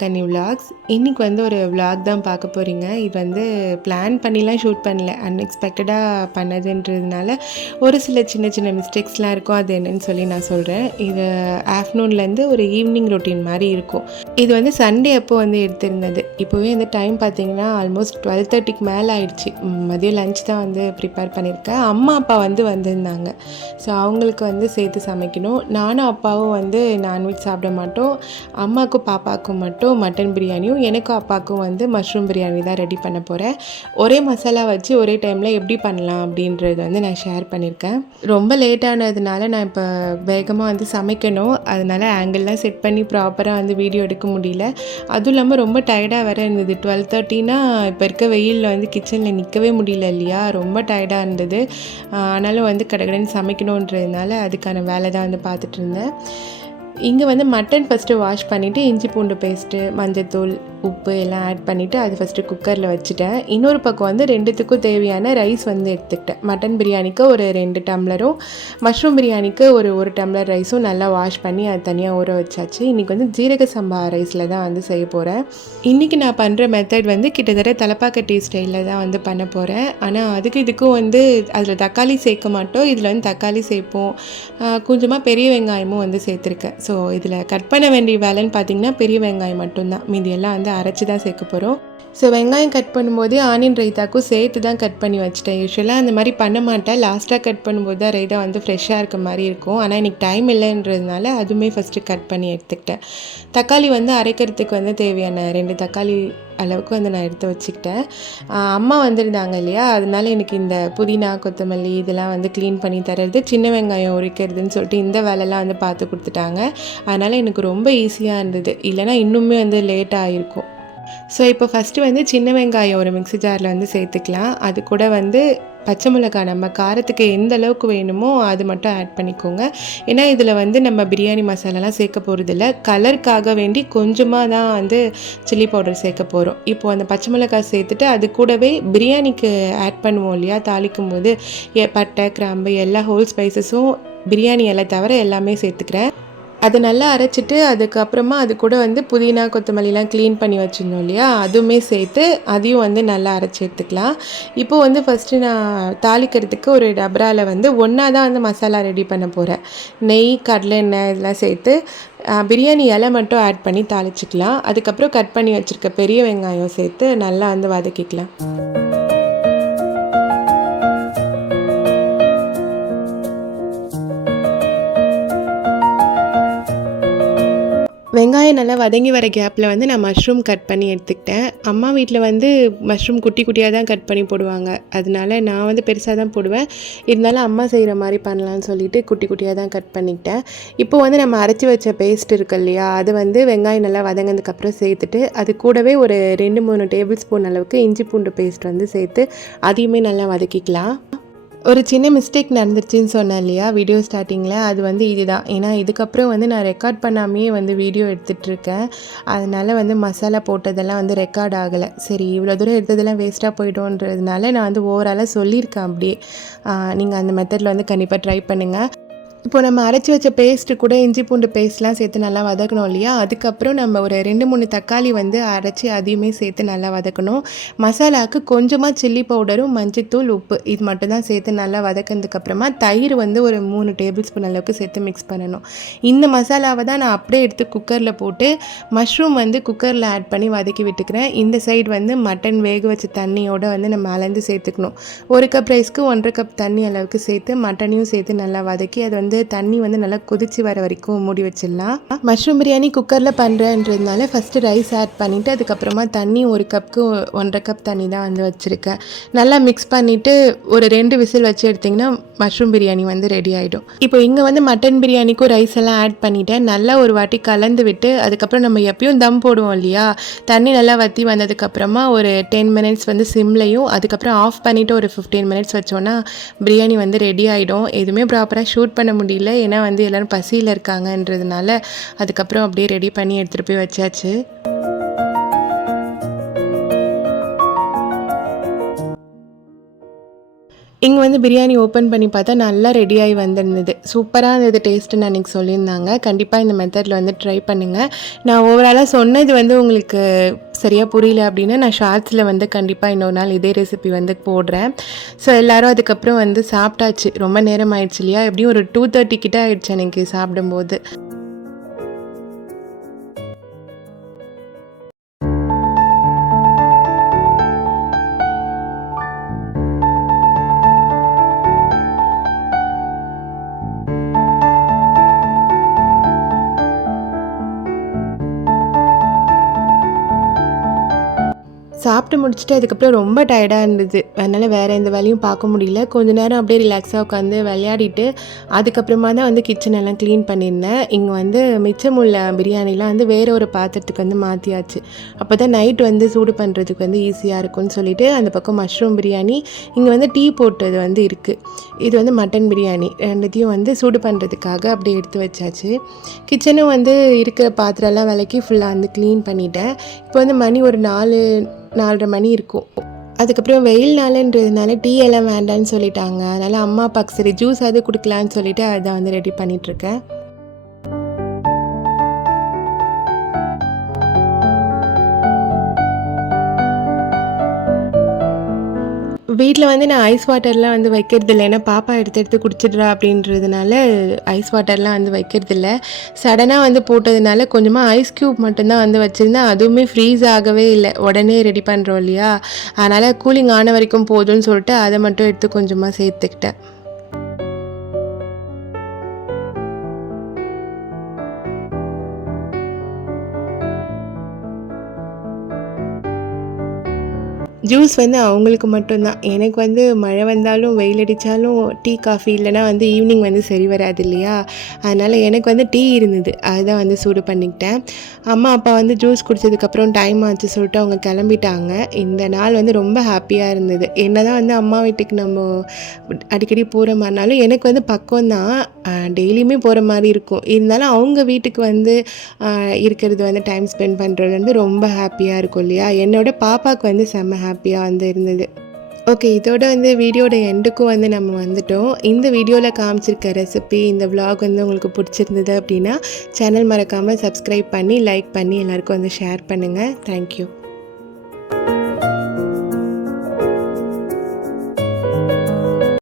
கன்னி விலாக்ஸ் இன்றைக்கி வந்து ஒரு விலாக் தான் பார்க்க போகிறீங்க இது வந்து பிளான் பண்ணிலாம் ஷூட் பண்ணல. அன்எக்ஸ்பெக்டடாக பண்ணதுன்றதுனால ஒரு சில சின்ன சின்ன மிஸ்டேக்ஸ்லாம் இருக்கும். அது என்னன்னு சொல்லி நான் சொல்கிறேன் இது ஆஃப்டர்நூன்லேருந்து ஒரு ஈவினிங் ரொட்டீன் மாதிரி இருக்கும். இது வந்து சண்டே அப்போ வந்து எடுத்திருந்தது. இப்போவே இந்த டைம் பார்த்தீங்கன்னா ஆல்மோஸ்ட் டுவெல் தேர்ட்டிக்கு மேலே ஆயிடுச்சு. மதியம் லஞ்ச் தான் வந்து ப்ரிப்பேர் பண்ணியிருக்கேன். அம்மா அப்பா வந்து வந்திருந்தாங்க. ஸோ அவங்களுக்கு வந்து சேர்த்து சமைக்கணும். நானும் அப்பாவும் வந்து நான்வெஜ் சாப்பிட மாட்டோம். அம்மாவுக்கும் பாப்பாவுக்கும் மட்டும் மட்டன் பிரியாணியும் எனக்கும் அப்பாவுக்கும் வந்து மஷ்ரூம் பிரியாணி தான் ரெடி பண்ண போகிறேன் ஒரே மசாலா வச்சு ஒரே டைமில் எப்படி பண்ணலாம் அப்படின்றது வந்து நான் ஷேர் பண்ணியிருக்கேன் ரொம்ப லேட்டானதுனால நான் இப்போ வேகமாக வந்து சமைக்கணும். அதனால் ஆங்கிள்லாம் செட் பண்ணி ப்ராப்பராக வந்து வீடியோ எடுக்க முடியல. அதுவும் இல்லாமல் ரொம்ப டயர்டாக வேறு இருந்தது. டுவெல் தேர்ட்டினா இப்போ இருக்க வெயிலில் வந்து கிச்சனில் நிற்கவே முடியல இல்லையா? ரொம்ப டயர்டாக இருந்தது. ஆனாலும் வந்து கடகடன்னு சமைக்கணுன்றதுனால அதுக்கான வேலை தான் வந்து பார்த்துட்டு இருந்தேன். இங்கே வந்து மட்டன் ஃபஸ்ட்டு வாஷ் பண்ணிவிட்டு இஞ்சி பூண்டு பேஸ்ட்டு மஞ்சத்தூள் உப்பு எல்லாம் ஆட் பண்ணிவிட்டு அது ஃபஸ்ட்டு குக்கரில் வச்சுட்டேன். இன்னொரு பக்கம் வந்து ரெண்டுத்துக்கும் தேவையான ரைஸ் வந்து எடுத்துக்கிட்டேன். மட்டன் பிரியாணிக்கு ஒரு ரெண்டு டம்ளரும் மஷ்ரூம் பிரியாணிக்கு ஒரு ஒரு டம்ளர் ரைஸும் நல்லா வாஷ் பண்ணி அது தனியாக ஊற வச்சாச்சு. இன்றைக்கி வந்து ஜீரக சம்பா ரைஸில் தான் வந்து செய்ய போகிறேன் இன்றைக்கி நான் பண்ணுற மெத்தட் வந்து கிட்டத்தட்ட தலப்பாக்கட்டி ஸ்டைலில் தான் வந்து பண்ண போகிறேன் ஆனால் அதுக்கு இதுக்கும் வந்து அதில் தக்காளி சேர்க்க மாட்டோம். இதில் வந்து தக்காளி சேர்ப்போம். கொஞ்சமாக பெரிய வெங்காயமும் வந்து சேர்த்துருக்கேன். ஸோ இதில் கட் பண்ண வேண்டிய வேலைன்னு பார்த்தீங்கன்னா பெரிய வெங்காயம் மட்டும்தான். மீதி எல்லாம் வந்து அரைச்சி தான் சேர்க்க போகிறோம் ஸோ வெங்காயம் கட் பண்ணும்போது ஆனியன் ரைத்தாக்கும் சேர்த்து தான் கட் பண்ணி வச்சுட்டேன். யூஸ்வலாக அந்த மாதிரி பண்ண மாட்டேன். லாஸ்ட்டாக கட் பண்ணும்போது தான் ரைத்தா வந்து ஃப்ரெஷ்ஷாக இருக்க மாதிரி இருக்கும். ஆனால் இன்றைக்கி டைம் இல்லைன்றதுனால அதுவுமே ஃபஸ்ட்டு கட் பண்ணி எடுத்துக்கிட்டேன். தக்காளி வந்து அரைக்கிறதுக்கு வந்து தேவையான ரெண்டு தக்காளி அளவுக்கு வந்து நான் எடுத்து வச்சுக்கிட்டேன். அம்மா வந்திருந்தாங்க இல்லையா? அதனால எனக்கு இந்த புதினா கொத்தமல்லி இதெல்லாம் வந்து க்ளீன் பண்ணி தர்றது சின்ன வெங்காயம் உரிக்கிறதுன்னு சொல்லிட்டு இந்த வேலைலாம் வந்து பார்த்து கொடுத்துட்டாங்க. அதனால் எனக்கு ரொம்ப ஈஸியாக இருந்தது. இல்லைனா இன்னுமே வந்து லேட் ஆகிருக்கும் ஸோ இப்போ ஃபஸ்ட்டு வந்து சின்ன வெங்காயம் ஒரு மிக்ஸி ஜாரில் வந்து சேர்த்துக்கலாம். அது கூட வந்து பச்சை மிளகாய் நம்ம காரத்துக்கு எந்த அளவுக்கு வேணுமோ அது மட்டும் ஆட் பண்ணிக்கோங்க. ஏன்னா இதில் வந்து நம்ம பிரியாணி மசாலாலாம் சேர்க்க போகிறதில்ல கலருக்காக வேண்டி கொஞ்சமாக தான் வந்து சில்லி பவுடர் சேர்க்க போகிறோம் இப்போ அந்த பச்சை மிளகாய் சேர்த்துட்டு அது கூடவே பிரியாணிக்கு ஆட் பண்ணுவோம் இல்லையா? தாளிக்கும் போது பட்டை கிராம்பு எல்லா ஹோல் ஸ்பைசஸும் பிரியாணி எல்லாம் தவிர எல்லாமே சேர்த்துக்கிறேன். அதை நல்லா அரைச்சிட்டு அதுக்கப்புறமா அது கூட வந்து புதினா கொத்தமல்லிலாம் க்ளீன் பண்ணி வச்சுருந்தோம் இல்லையா? அதுவுமே சேர்த்து அதையும் வந்து நல்லா அரைச்சி எடுத்துக்கலாம். இப்போ வந்து ஃபஸ்ட்டு நான் தாளிக்கிறதுக்கு ஒரு டபராவில் வந்து ஒன்றா தான் வந்து மசாலா ரெடி பண்ண போகிறேன் நெய் கடலை எண்ணெய் இதெல்லாம் சேர்த்து பிரியாணி இலை மட்டும் ஆட் பண்ணி தாளிச்சிக்கலாம். அதுக்கப்புறம் கட் பண்ணி வச்சுருக்க பெரிய வெங்காயம் சேர்த்து நல்லா வந்து வதக்கிக்கலாம். வெங்காயம் நல்லா வதங்கி வர கேப்பில் வந்து நான் மஷ்ரூம் கட் பண்ணி எடுத்துக்கிட்டேன். அம்மா வீட்டில் வந்து மஷ்ரூம் குட்டி குட்டியாக தான் கட் பண்ணி போடுவாங்க. அதனால நான் வந்து பெருசாக தான் போடுவேன். இருந்தாலும் அம்மா செய்கிற மாதிரி பண்ணலான்னு சொல்லிட்டு குட்டி குட்டியாக தான் கட் பண்ணிக்கிட்டேன். இப்போ வந்து நம்ம அரைச்சி வச்ச பேஸ்ட் இருக்கு இல்லையா அது வந்து வெங்காயம் நல்லா வதங்கினதுக்கப்புறம் சேர்த்துட்டு அது கூடவே ஒரு ரெண்டு மூணு டேபிள் ஸ்பூன் அளவுக்கு இஞ்சி பூண்டு பேஸ்ட் வந்து சேர்த்து அதையுமே நல்லா வதக்கிக்கலாம். ஒரு சின்ன மிஸ்டேக் நடந்துருச்சுன்னு சொன்னேன் இல்லையா வீடியோ ஸ்டார்டிங்கில் அது வந்து இதுதான். ஏன்னா இதுக்கப்புறம் வந்து நான் ரெக்கார்ட் பண்ணாமையே வந்து வீடியோ எடுத்துகிட்ருக்கேன் அதனால் வந்து மசாலா போட்டதெல்லாம் வந்து ரெக்கார்ட் ஆகலை. சரி இவ்வளோ தூரம் எடுத்ததெல்லாம் வேஸ்ட்டாக போய்ட்டோன்றதுனால நான் வந்து ஓவராலாக சொல்லியிருக்கேன் அப்படியே. நீங்கள் அந்த மெத்தடில் வந்து கண்டிப்பாக ட்ரை பண்ணுங்கள் இப்போ நம்ம அரைச்சி வச்ச பேஸ்ட்டு கூட இஞ்சி பூண்டு பேஸ்ட்லாம் சேர்த்து நல்லா வதக்கணும் இல்லையா? அதுக்கப்புறம் நம்ம ஒரு ரெண்டு மூணு தக்காளி வந்து அரைச்சி அதையுமே சேர்த்து நல்லா வதக்கணும். மசாலாவுக்கு கொஞ்சமாக சில்லி பவுடரும் மஞ்சத்தூள் உப்பு இது மட்டும்தான் சேர்த்து நல்லா வதக்கினதுக்கப்புறமா தயிர் வந்து ஒரு மூணு டேபிள் ஸ்பூன் அளவுக்கு சேர்த்து மிக்ஸ் பண்ணணும். இந்த மசாலாவை தான் நான் அப்படியே எடுத்து குக்கரில் போட்டு மஷ்ரூம் வந்து குக்கரில் ஆட் பண்ணி வதக்கி விட்டுக்கிறேன். இந்த சைடு வந்து மட்டன் வேக வச்ச தண்ணியோடு வந்து நம்ம அலந்து சேர்த்துக்கணும். ஒரு கப் ரைஸ்க்கு ஒன்றரை கப் தண்ணி அளவுக்கு சேர்த்து மட்டனையும் சேர்த்து நல்லா வதக்கி அது வந்து தண்ணி வந்து நல்லா கொதிச்சு வர வரைக்கும் மூடி வச்சிடலாம். மஷ்ரூம் பிரியாணி குக்கரில் பண்ணுறேன்றதுனால ஃபஸ்ட்டு ரைஸ் ஆட் பண்ணிவிட்டு அதுக்கப்புறமா தண்ணி ஒரு கப்புக்கு ஒன்றரை கப் தண்ணி தான் வந்து வச்சுருக்கேன். நல்லா மிக்ஸ் பண்ணிவிட்டு ஒரு ரெண்டு விசில் வச்சு எடுத்திங்கன்னா மஷ்ரூம் பிரியாணி வந்து ரெடி ஆகிடும் இப்போ இங்கே வந்து மட்டன் பிரியாணிக்கும் ரைஸ் எல்லாம் ஆட் பண்ணிவிட்டேன் நல்லா ஒரு வாட்டி கலந்து விட்டு அதுக்கப்புறம் நம்ம எப்பயும் தம் போடுவோம் இல்லையா? தண்ணி நல்லா வற்றி வந்ததுக்கப்புறமா ஒரு டென் மினிட்ஸ் வந்து சிம்லையும் அதுக்கப்புறம் ஆஃப் பண்ணிவிட்டு ஒரு ஃபிஃப்டீன் மினிட்ஸ் வச்சோன்னா பிரியாணி வந்து ரெடி ஆகிடும் எதுவுமே ப்ராப்பராக ஷூட் பண்ண முடியல. ஏன்னா வந்து எல்லோரும் பசியில் இருக்காங்கன்றதுனால அதுக்கப்புறம் அப்படியே ரெடி பண்ணி எடுத்துகிட்டு போய் வச்சாச்சு. இங்கே வந்து பிரியாணி ஓப்பன் பண்ணி பார்த்தா நல்லா ரெடியாகி வந்திருந்தது. சூப்பராக இருந்தது டேஸ்ட்டுன்னு அன்றைக்கி சொல்லியிருந்தாங்க. கண்டிப்பாக இந்த மெத்தடில் வந்து ட்ரை பண்ணுங்கள் நான் ஓவராலாக சொன்னது வந்து உங்களுக்கு சரியாக புரியல அப்படின்னா நான் ஷார்ட்ஸில் வந்து கண்டிப்பாக இன்னொரு நாள் இதே ரெசிபி வந்து போடுறேன். ஸோ எல்லோரும் அதுக்கப்புறம் வந்து சாப்பிட்டாச்சு. ரொம்ப நேரம் ஆயிடுச்சு இல்லையா? எப்படியும் ஒரு டூ தேர்ட்டி கிட்ட ஆயிடுச்சு அன்றைக்கி சாப்பிடும்போது. சாப்பிட்டு முடிச்சுட்டு அதுக்கப்புறம் ரொம்ப டயர்டாக இருந்தது. அதனால் வேறு எந்த வேலையும் பார்க்க முடியல. கொஞ்ச நேரம் அப்படியே ரிலாக்ஸாக உட்காந்து விளையாடிட்டு அதுக்கப்புறமா தான் வந்து கிச்சன் எல்லாம் க்ளீன் பண்ணியிருந்தேன். இங்கே வந்து மிச்சமுள்ள பிரியாணிலாம் வந்து வேறு ஒரு பாத்திரத்துக்கு வந்து மாற்றியாச்சு அப்போ தான் நைட் வந்து சூடு பண்ணுறதுக்கு வந்து ஈஸியாக இருக்கும்னு சொல்லிட்டு அந்த பக்கம் மஷ்ரூம் பிரியாணி இங்கே வந்து டீ போட்டது வந்து இருக்குது இது வந்து மட்டன் பிரியாணி. ரெண்டுத்தையும் வந்து சூடு பண்ணுறதுக்காக அப்படியே எடுத்து வச்சாச்சு. கிச்சனும் வந்து இருக்கிற பாத்திரம்லாம் விலைக்கு ஃபுல்லாக வந்து க்ளீன் பண்ணிட்டேன். இப்போ வந்து மணி ஒரு நாலு நாலரை மணி இருக்கும். அதுக்கப்புறம் வெயில் நாளுன்றதுனால டீ எல்லாம் வேண்டான்னு சொல்லிட்டாங்க. அதனால் அம்மா அப்பாவுக்கு சரி ஜூஸ் அது கொடுக்கலான்னு சொல்லிட்டு அதை வந்து ரெடி பண்ணிகிட்ருக்கேன் வீட்டில் வந்து நான் ஐஸ் வாட்டர்லாம் வந்து வைக்கிறது இல்லை ஏன்னா பாப்பா எடுத்து எடுத்து குடிச்சிடுறா. அப்படின்றதுனால ஐஸ் வாட்டர்லாம் வந்து வைக்கிறது இல்லை சடனாக வந்து போட்டதுனால கொஞ்சமாக ஐஸ் க்யூப் மட்டும்தான் வந்து வச்சுருந்தேன். அதுவுமே ஃப்ரீஸ் ஆகவே இல்லை. உடனே ரெடி பண்ணுறோம் இல்லையா? அதனால் கூலிங் ஆன வரைக்கும் போதும்னு சொல்லிட்டு அதை மட்டும் எடுத்து கொஞ்சமாக சேர்த்துக்கிட்டேன். ஜூஸ் வந்து அவங்களுக்கு மட்டும்தான். எனக்கு வந்து மழை வந்தாலும் வெயில் அடித்தாலும் டீ காஃபி இல்லைனா வந்து ஈவினிங் வந்து சரி வராது இல்லையா? அதனால் எனக்கு வந்து டீ இருந்தது. அதுதான் வந்து சூடு பண்ணிக்கிட்டேன். அம்மா அப்பா வந்து ஜூஸ் குடித்ததுக்கப்புறம் டைம் ஆச்சு சொல்லிட்டு அவங்க கிளம்பிட்டாங்க. இந்த நாள் வந்து ரொம்ப ஹாப்பியாக இருந்தது. என்ன தான் வந்து அம்மா வீட்டுக்கு நம்ம அடிக்கடி போகிற மாதிரினாலும் எனக்கு வந்து பக்கம் தான் டெய்லியுமே போகிற மாதிரி இருக்கும். இருந்தாலும் அவங்க வீட்டுக்கு வந்து இருக்கிறது வந்து டைம் ஸ்பெண்ட் பண்ணுறது வந்து ரொம்ப ஹாப்பியாக இருக்கும் இல்லையா? என்னோட பாப்பாவுக்கு வந்து செம்ம ஹாப்பி ஹாப்பியாக வந்து இருந்தது. ஓகே இதோட வந்து வீடியோட எண்டுக்கும் வந்து நம்ம வந்துட்டோம். இந்த வீடியோவில் காமிச்சிருக்க ரெசிபி இந்த விலாக் வந்து உங்களுக்கு பிடிச்சிருந்தது அப்படின்னா சேனல் மறக்காமல் சப்ஸ்கிரைப் பண்ணி லைக் பண்ணி எல்லாருக்கும் வந்து ஷேர் பண்ணுங்கள் தேங்க்யூ